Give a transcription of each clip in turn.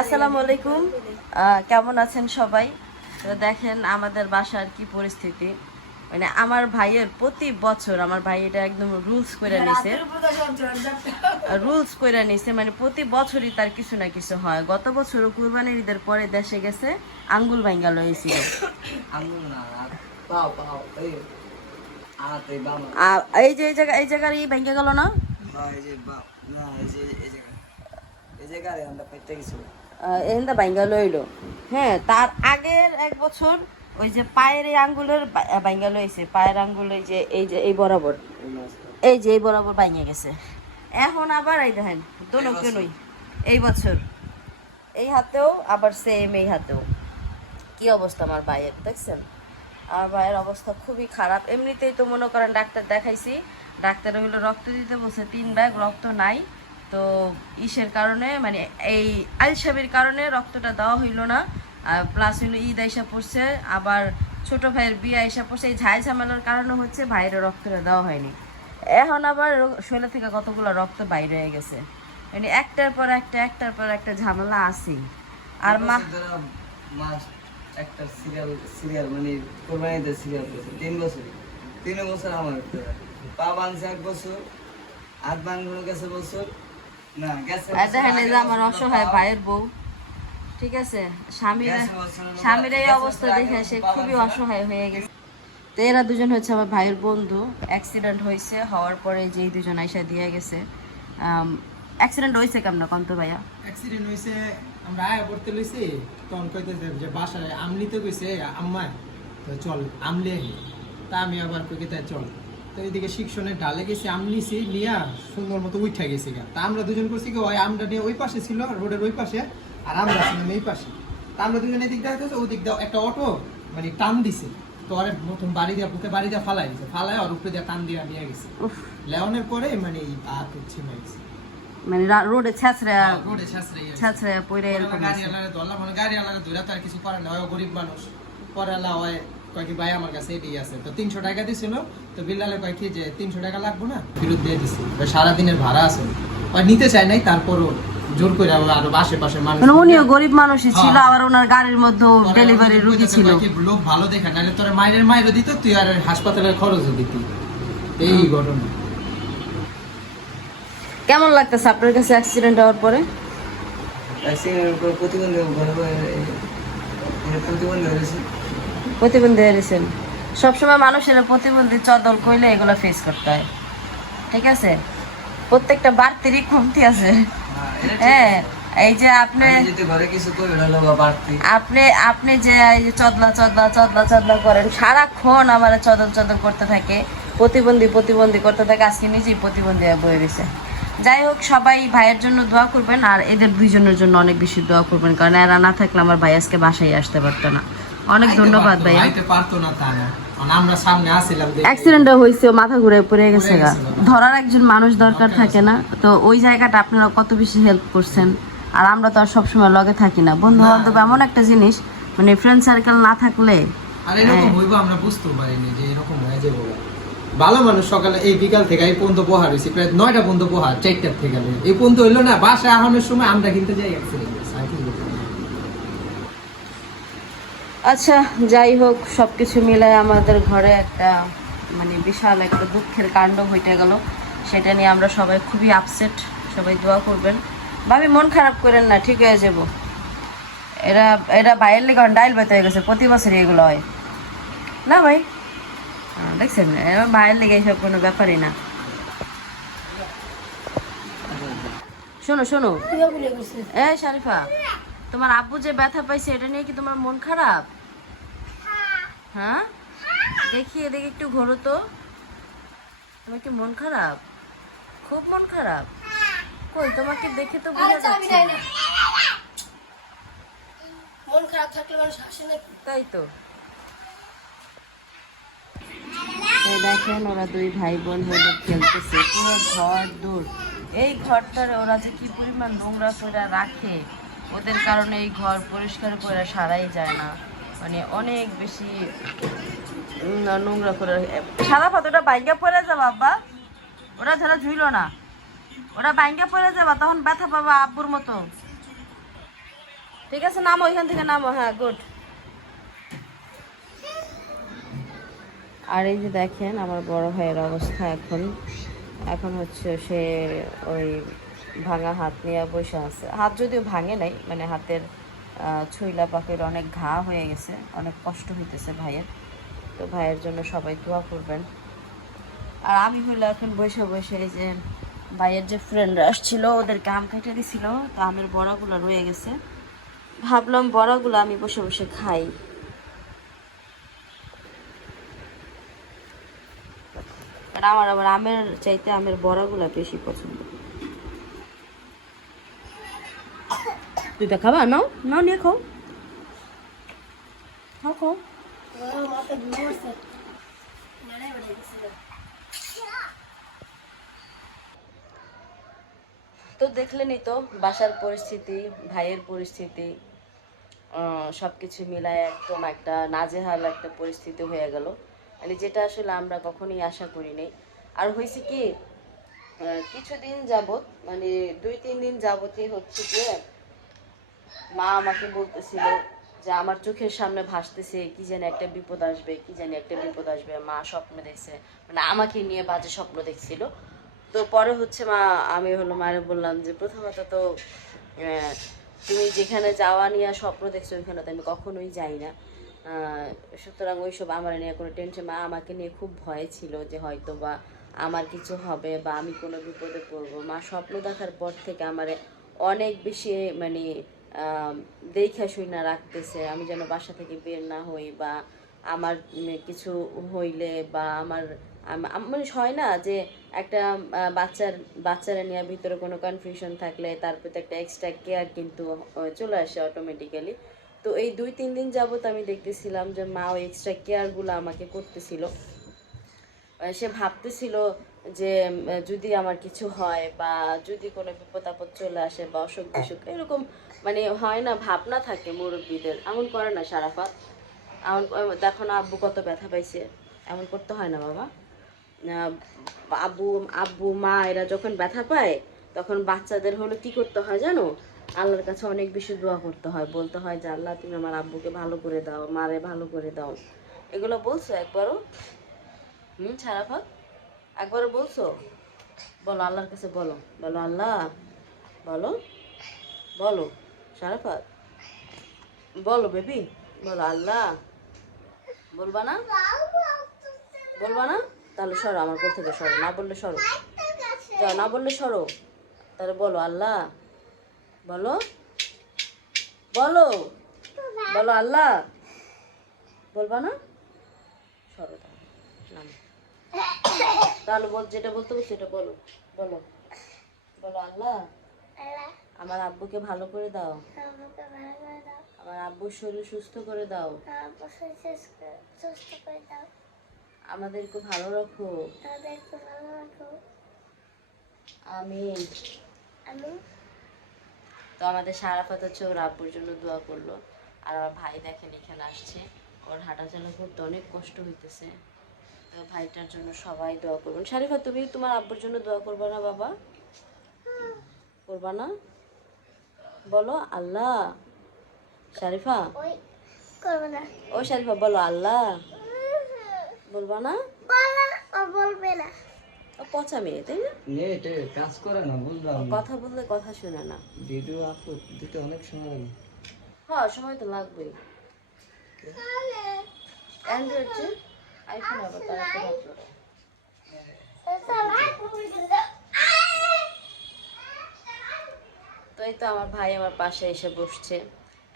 আসসালামু আলাইকুম। আহ, কেমন আছেন সবাই? তো দেখেন আমাদের বাসার কি পরিস্থিতি। মানে আমার ভাইয়ের প্রতি বছর আমার ভাই এটা একদম রুলস করে নিছে। রুলস করে নিছে মানে প্রতি বছরই তার কিছু না কিছু হয়। গত বছর কুরবানির ঈদের পরে দেশে গেছে আঙ্গুল ভাঙ্গা লয়েছিল আঙুল না পাও পাও এই যে এই জায়গা এই জায়গার এই ভেঙে গেল না? বা এই যে বা না এই যে এই জায়গা এখানটা ভাঙ্গা লইলো হ্যাঁ তার আগের এক বছর ওই যে পায়ের এই আঙ্গুলের ভাঙ্গা লইছে পায়ের আঙ্গুল যে এই যে এই বরাবর। এই যে এই বরাবর ভাঙে গেছে। এখন আবার এই দেখেন দোনো কেনই এই বছর। এই হাতেও আবার সেম এই হাতেও। কি অবস্থা আমার ভাইয়ের দেখছেন? আমার ভাইয়ের অবস্থা খুবই খারাপ। এমনিতেই তো মনে করেন ডাক্তার দেখাইছি। ডাক্তার হইল রক্ত দিতে বলছে তিন ব্যাগ রক্ত নাই। তো ইসের কারণে মানে এই আলসাবির কারণে রক্তটা দেওয়া হইল না। প্লাস হইল ঈদ আইসা পড়ছে আবার ছোট ভাইয়ের বিয়ে আইসা পড়ছে। এই ঝাই ঝামেলার কারণে হচ্ছে ভাইয়ের রক্তটা দেওয়া হয়নি। এখন আবার শরীর থেকে কতগুলো রক্ত বাইরে হয়ে গেছে। মানে একটার পর একটা একটার পর একটা ঝামেলা আছেই। আর মা একটা সিরিয়াল সিরিয়াল মানে কোরবানিতে সিরিয়াল করেছে। তিন বছর তিন বছর আমার বাঁধছে এক বছর হাত বাঁধলো গেছে আর বছর, দেখেন এই যে আমার অসহায় ভাইয়ের বউ। ঠিক আছে? স্বামীর গেছে বছর হলো স্বামীর এই অবস্থা দেখে সে খুবই অসহায় হয়ে গেছে। তো এরা দুজন হচ্ছে আমার ভাইয়ের বন্ধু। অ্যাক্সিডেন্ট হয়েছে হওয়ার পরে যেই দুজন আইসা দিয়ে গেছে। অ্যাক্সিডেন্ট হয়েছে কেমন কন্ত ভাইয়া? অ্যাক্সিডেন্ট হয়েছে আমরা আয়া পড়তে লইছি তখন কইতেছে যে বাসায় আমলিতে কইছে আম্মা তো চল আমলি তা আমি আবার কই তাই চল। তো এইদিকে শিক্ষণের ডালে গেছি আমলিছি নিয়া সুন্দর মতো উঠা গেছি গা। তা আমরা দুজন করছি কি ওই আমটা নিয়ে ওই পাশে ছিল রোডের ওই পাশে আর আমরা ছিলাম এই পাশে। তা আমরা দুজন এদিক দিয়ে হইতেছে ওই দিক দিয়ে একটা অটো মানে টান দিছে। তো ওরে নতুন বাড়ি দিয়া বুকে বাড়ি দিয়া ফালাই দিছে। ফালাই আর উপরে দিয়ে টান দিয়া নিয়ে গেছে। উফ। লেওনের পরে মানে এই পা হচ্ছে গেছে। মানে রোডে ছেঁচড়া রোডে ছাড়ছে ছেঁচড়া পড়ে এরকম গাড়ি। আলাদা ধরলাম মানে গাড়ি আলাদা ধরে তো আর কিছু করে না হয় গরিব মানুষ। পরে হয় কয় কি ভাই আমার কাছে এটাই আছে। তো তিনশো টাকা দিছিল তো বিল্লালে কয় কি যে তিনশো টাকা লাগবো না ফেরত দিয়ে দিছি। সারাদিনের ভাড়া আছে। ওই নিতে চায় নাই তারপরও জোর করে আবার আরও আশেপাশে মানুষ মানে উনিও গরিব মানুষই ছিল হ্যাঁ। আবার ওনার গাড়ির মধ্যে ডেলিভারি রুগী ছিল। লোক ভালো দেখা নাহলে তোর মায়ের মায়েরও দিত তুই আর হাসপাতালের খরচও দিতি। এই ঘটনা। কেমন লাগতেছে আপনার কাছে অ্যাক্সিডেন্ট হওয়ার পরে? অ্যাক্সিডেন্টের উপর প্রতিবন্ধী ঘরে ঘরে প্রতিবন্ধী হয়েছে। প্রতিবন্ধী হয়েছেন সবসময় মানুষের প্রতিবন্ধী চদল কইলে এগুলো ফেস করতে হয়। ঠিক আছে? প্রত্যেকটা বাড়তিরই কমতি আছে। হ্যাঁ, হ্যাঁ। এই যে আপনি আপনি আপনি যে এই যে চদলা চদলা চদলা চদলা করেন সারাক্ষণ আমার চদল চদল করতে থাকে। প্রতিবন্ধী প্রতিবন্ধী করতে থাকে। আজকে নিজেই প্রতিবন্ধী বয়ে গেছে। যাই হোক সবাই ভাইয়ের জন্য দোয়া করবেন আর এদের দুইজনের জন্য অনেক বেশি দোয়া করবেন কারণ এরা না থাকলে আমার ভাই আজকে বাসায় আসতে পারতো না। অনেক ধন্যবাদ পারতো, ভাইয়া। আইতে পারতো না তা আমরা সামনে আসছিলাম দেখে। হয়েছে মাথা ঘুরে পড়ে গেছে গা। গেছে গা। ধরার একজন মানুষ দরকার থাকে না। তো ওই জায়গাটা আপনারা কত বেশি হেল্প করছেন। আর আমরা তো আর সবসময় লগে থাকি না। বন্ধু বান্ধব এমন একটা জিনিস মানে ফ্রেন্ড সার্কেল না থাকলে আর এরকম হ্যাঁ। আমরা বুঝতেও পারিনি যে এরকম হয়ে যাব ভালো মানুষ সকালে এই বিকাল থেকে এই পর্যন্ত পোহার হয়েছে প্রায় নয়টা পর্যন্ত পোহার চারটার থেকে। এই পর্যন্ত হইল না বাসায় আহানোর সময় আমরা কিনতে যাই অ্যাক্সিডেন্ট আচ্ছা যাই হোক সবকিছু মিলায় আমাদের ঘরে একটা মানে বিশাল একটা দুঃখের কাণ্ড ঘটে গেল। সেটা নিয়ে আমরা সবাই খুবই আপসেট সবাই দোয়া করবেন। ভাবি মন খারাপ করেন না ঠিক হয়ে যাব। এরা এরা বাইরের লেগে ডাইল বেতে হয়ে গেছে প্রতি বছরই এগুলো হয়। না ভাই? হ্যাঁ, দেখছেন এরা বাইরের লেগে এইসব কোনো ব্যাপারই না। শোনো শোনো। এ শারিফা। তোমার আব্বু যে ব্যথা পাইছে এটা নিয়ে কি তোমার মন খারাপ? হ্যাঁ? দেখি এদিকে একটু ঘোরো তো। তোমার কি মন খারাপ? খুব মন খারাপ? কই তোমাকে দেখে তো বোঝা যাচ্ছে মন খারাপ থাকলে মানুষ হাসে নাকি? তাই তো। এই দেখেন ওরা দুই ভাই বোন খেলতেছে। পুরো ঘর দূর। এই ঘরটার ওরা যে কি পরিমাণ নোংরা করে রাখে। ওদের কারণে এই ঘর পরিষ্কার করে সারাই যায় না। মানে অনেক বেশি নোংরা করে। সাদা পাতাটা বাইঙ্গা পরে যাবা, আব্বা। ওরা ধরা ঝুইল না। ওরা বাইঙ্গা পরে যাবা, তখন ব্যথা পাবা আব্বুর মতো। ঠিক আছে, নামো, ওইখান থেকে নামো। হ্যাঁ গুড। আর এই যে দেখেন, আমার বড় ভাইয়ের অবস্থা এখন। এখন হচ্ছে সে ওই ভাঙা হাত নিয়ে বসে আছে। হাত যদিও ভাঙে নাই মানে হাতের ছইলা পাখির অনেক ঘা হয়ে গেছে, অনেক কষ্ট হইতেছে ভাইয়ের। তো ভাইয়ের জন্য সবাই দোয়া করবেন। আর আমি হইলে এখন বসে বসে এই যে ভাইয়ের যে ফ্রেন্ডরা আসছিল, ওদেরকে আম কেটে দিছিল, তো আমের বড়াগুলো রয়ে গেছে। ভাবলাম বড়াগুলো আমি বসে বসে খাই। আমার আবার আমের চাইতে আমের বড়াগুলো বেশি পছন্দ। দুইটা খাবা নাও নাও নিয়ে খাও। খাও খাও। তো দেখলেনই তো, বাসার পরিস্থিতি, ভাইয়ের পরিস্থিতি সব কিছু মিলায় একদম একটা নাজেহাল একটা পরিস্থিতি হয়ে গেল। মানে যেটা আসলে আমরা কখনোই আশা করিনি আর হয়েছে কি কিছুদিন যাবত মানে দুই, তিন দিন যাবতই হচ্ছে কি মা আমাকে বলতেছিল যে আমার চোখের সামনে ভাসতেছে, কি যেন একটা বিপদ আসবে, কি জানি একটা বিপদ আসবে। মা স্বপ্ন দেখছে মানে আমাকে নিয়ে বাজে স্বপ্ন দেখছিল। তো পরে হচ্ছে মা, আমি হলো মারে বললাম যে, প্রথমত তো তুমি যেখানে যাওয়া নিয়ে স্বপ্ন দেখছ ওইখানে তো আমি কখনোই যাই না। সুতরাং ওইসব আমার নিয়ে কোনো টেনশন মা আমাকে নিয়ে খুব ভয় ছিল যে হয়তো বা আমার কিছু হবে বা আমি কোনো বিপদে পড়ব। মা স্বপ্ন দেখার পর থেকে আমারে অনেক বেশি মানে দেখা শুই না রাখতেছে, আমি যেন বাসা থেকে বের না হই বা আমার কিছু হইলে বা আমার, আম- আম- মানে হয় না যে একটা বাচ্চার, বাচ্চারা নিয়ে ভিতরে কোনো কনফিউশন থাকলে তার প্রতি একটা এক্সট্রা কেয়ার কিন্তু চলে আসে অটোমেটিক্যালি তো এই দুই, তিন দিন যাবত আমি দেখতেছিলাম যে মা ওই এক্সট্রা কেয়ারগুলো আমাকে করতেছিল। সে ভাবতেছিল যে যদি আমার কিছু হয় বা যদি কোনো বিপদ আপদ চলে আসে বা অসুখ বিসুখ, এরকম মানে হয় না, ভাবনা থাকে মুরব্বীদের। এমন করে না সারাফাত। এমন দেখো না, আব্বু কত ব্যথা পাইছে। এমন করতে হয় না, বাবা। আব্বু আব্বু, মা, এরা যখন ব্যথা পায়, তখন বাচ্চাদের হলো কি করতে হয় জানো? আল্লাহর কাছে অনেক বেশি দোয়া করতে হয়। বলতে হয় যে, আল্লাহ, তুমি আমার আব্বুকে ভালো করে দাও, মারে ভালো করে দাও। এগুলো বলছো একবারও? হুম, সারাফাত? একবারও বলছো? বলো, আল্লাহর কাছে বলো। বলো, আল্লাহ, বলো বলো। সারাফাত বলো বেবি, বলো আল্লাহ। বলবা না? বলবা না? তাহলে সরো, আমার কোল থেকে সরো, না বললে সরো। যাও, না বললে সরো। তাহলে বলো আল্লাহ। বলো। বলো। বলো আল্লাহ। বলবা না? সরো তাহলে। তাহলে বল, যেটা বলতে বলছো সেটা বলো। বলো। বলো আল্লাহ। আমার আব্বুকে ভালো করে দাও। আমার আব্বুর শরীর সুস্থ করে দাও। আমাদেরকে ভালো রাখো। আমি? তো আমাদের সারাফাত হচ্ছে ওর আব্বুর জন্য দোয়া করল। আর আমার ভাই দেখেন এখানে আসছে। ওর হাঁটাচলা করতে অনেক কষ্ট হইতেছে। তো ভাইটার জন্য সবাই দোয়া করবেন। শারিফা তুমি তোমার আব্বুর জন্য দোয়া করবে না বাবা? করবা না? বলো আল্লাহ। শারিফা। ওই করব না। ও শারিফা বলো আল্লাহ। বলবা না? বলা ও বলবে না। পচা মেয়ে তাই না? কাজ করে না বুঝলাম। কথা বললে কথা শুনে না। ভিডিও আপলোড দিতে অনেক সময় লাগে। হ্যাঁ সময় তো লাগবেই। অ্যান্ড্রয়েড যে আইফোন আবার তাড়াতাড়ি upload হয়। তো এই তো আমার ভাই আমার পাশে এসে বসছে।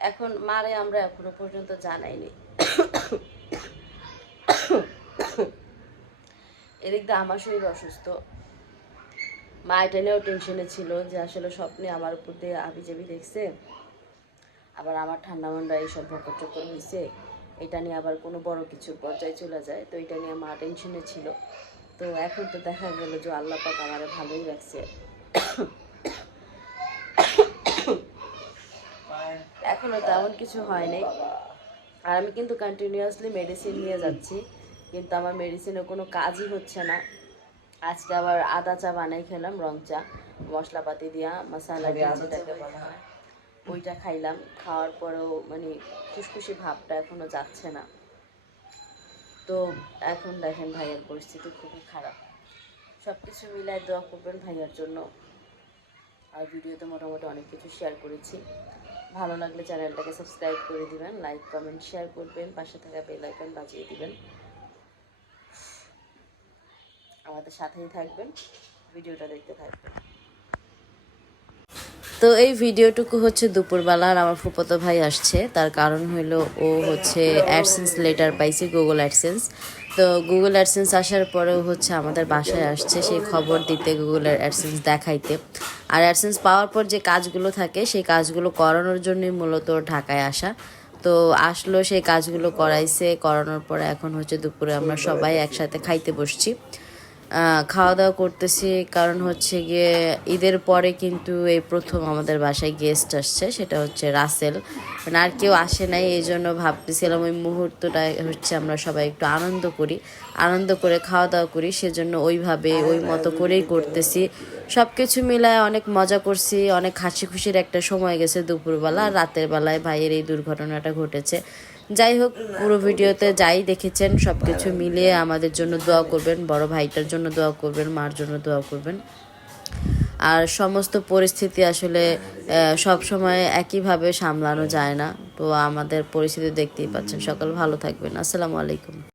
এখন মারে আমরা এখনও পর্যন্ত জানাইনি। এদিক দিয়ে আমার শরীর অসুস্থ। মা এটা নিয়েও টেনশনে ছিল যে আসলে স্বপ্নে আমার উপর দিয়ে আবি জাবি দেখছে। আবার আমার ঠান্ডা মান্ডা এইসব ভকর চক্কর হয়েছে এটা নিয়ে আবার কোনো বড় কিছু পর্যায়ে চলে যায়। তো এটা নিয়ে মা টেনশনে ছিল। তো এখন তো দেখা গেল যে আল্লাহ পাক আমার ভালোই রাখছে। এখনও তেমন কিছু হয় নাই। আর আমি কিন্তু কন্টিনিউয়াসলি মেডিসিন নিয়ে যাচ্ছি কিন্তু আমার মেডিসিনে কোনো কাজই হচ্ছে না। আজকে আবার আদা চা বানাই খেলাম রং চা মশলাপাতি দিয়া মশালা যেটাকে বলা হয় ওইটা খাইলাম। খাওয়ার পরেও মানে খুশখুশি ভাবটা এখনও যাচ্ছে না। তো এখন দেখেন ভাইয়ের পরিস্থিতি খুবই খারাপ। সব কিছু মিলাই দোয়া করবেন ভাইয়ার জন্য। আর ভিডিওতে মোটামুটি অনেক কিছু শেয়ার করেছি। ভালো লাগলে চ্যানেলটাকে সাবস্ক্রাইব করে দিবেন লাইক কমেন্ট শেয়ার করবেন, পাশে থাকা বেল আইকন বাজিয়ে দিবেন। আমাদের সাথেই থাকবেন, ভিডিওটা দেখতে থাকবেন। তো এই ভিডিওটুকু হচ্ছে দুপুরবেলা আর আমার ফুপতো ভাই আসছে। তার কারণ হলো ও হচ্ছে অ্যাডসেন্স লেটার পাইছে গুগল অ্যাডসেন্স তো গুগল অ্যাডসেন্স আসার পরেও হচ্ছে আমাদের বাসায় আসছে, সেই খবর দিতে গুগলের অ্যাডসেন্স দেখাইতে। আর অ্যাডসেন্স পাওয়ার পর যে কাজগুলো থাকে, সেই কাজগুলো করানোর জন্যই মূলত ঢাকায় আসা। তো আসলো, সেই কাজগুলো করাইছে, করানোর পরে এখন হচ্ছে দুপুরে আমরা সবাই একসাথে খাইতে বসছি। খাওয়া দাওয়া করতেছি। কারণ হচ্ছে গিয়ে ঈদের পরে কিন্তু এই প্রথম আমাদের বাসায় গেস্ট আসছে, সেটা হচ্ছে রাসেল। মানে আর কেউ আসে নাই, এই জন্য ভাবতেছিলাম ওই মুহূর্তটা হচ্ছে আমরা সবাই একটু আনন্দ করি। আনন্দ করে খাওয়া দাওয়া করি, সেজন্য ওইভাবে ওই মতো করেই করতেছি। সব কিছু মিলায় অনেক মজা করছি, অনেক হাসি খুশির একটা সময় গেছে দুপুরবেলা, রাতের বেলায় ভাইয়ের এই দুর্ঘটনাটা ঘটেছে। যাই হোক, পুরো ভিডিওতে যাই দেখেছেন সব কিছু মিলিয়ে আমাদের জন্য দোয়া করবেন, বড় ভাইটার জন্য দোয়া করবেন, মার জন্য দোয়া করবেন। আর সমস্ত পরিস্থিতি আসলে সব সময় একইভাবে সামলানো যায় না। তো আমাদের পরিস্থিতি দেখতেই পাচ্ছেন। সকাল ভালো থাকবেন। আসসালামু আলাইকুম।